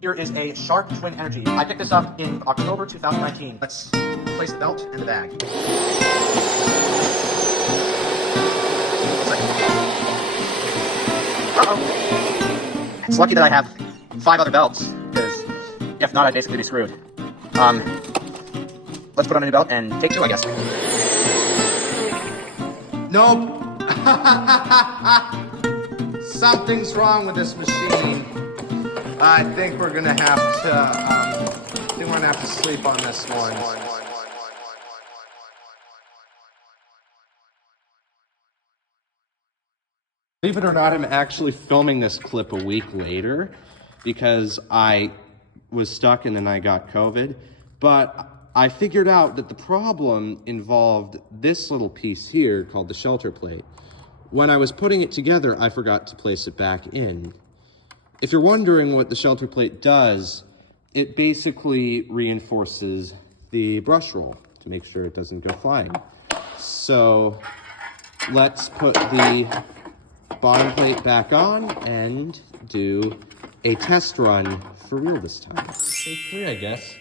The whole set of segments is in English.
Here is a Sharp Twin Energy. I picked this up in October 2019. Let's place the belt in the bag. Uh-oh. It's lucky that I have 5 other belts, because if not, I'd basically be screwed. Let's put on a new belt and take 2, I guess. Nope. Something's wrong with this machine. I think we're gonna have to, sleep on this one. Believe it or not, I'm actually filming this clip a week later because I was stuck and then I got COVID. But I figured out that the problem involved this little piece here called the shelter plate. When I was putting it together, I forgot to place it back in. If you're wondering what the shelter plate does, it basically reinforces the brush roll to make sure it doesn't go flying. So let's put the bottom plate back on and do a test run for real this time. Take 3, I guess.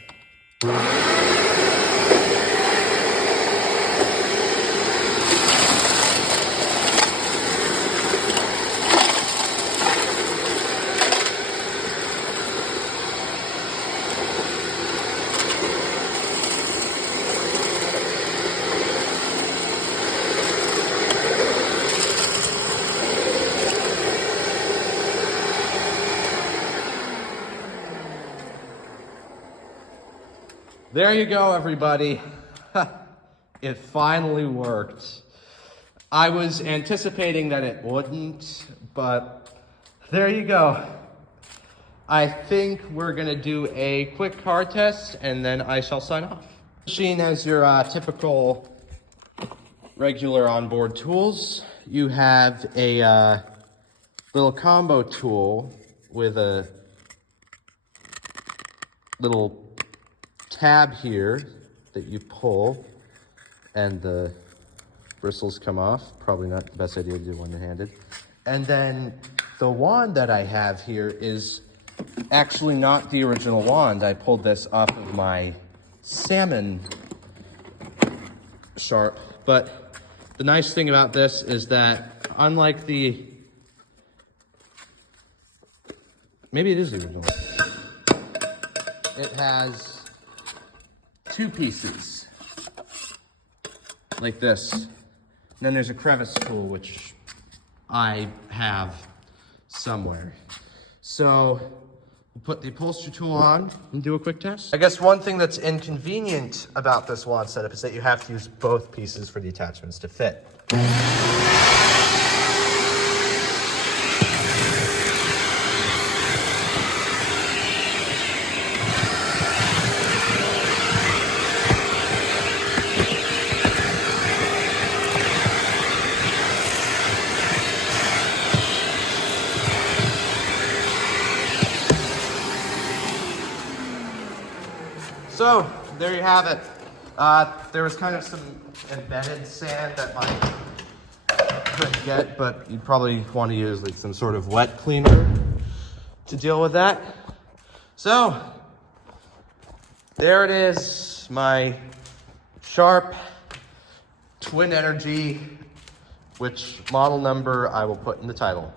There you go, everybody. It finally worked. I was anticipating that it wouldn't, but there you go. I think we're gonna do a quick car test and then I shall sign off. Machine has your typical regular onboard tools. You have a little combo tool with a little tab here that you pull and the bristles come off. Probably not the best idea to do one-handed. And then the wand that I have here is actually not the original wand. I pulled this off of my salmon Sharp. But the nice thing about this is that unlike the, maybe it is the original, it has 2 pieces, like this. And then there's a crevice tool, which I have somewhere. So we'll put the upholstery tool on and do a quick test. I guess one thing that's inconvenient about this wand setup is that you have to use both pieces for the attachments to fit. So, there you have it. There was kind of some embedded sand that I couldn't get, but you'd probably want to use like some sort of wet cleaner to deal with that. So, there it is, my Sharp Twin Energy, which model number I will put in the title.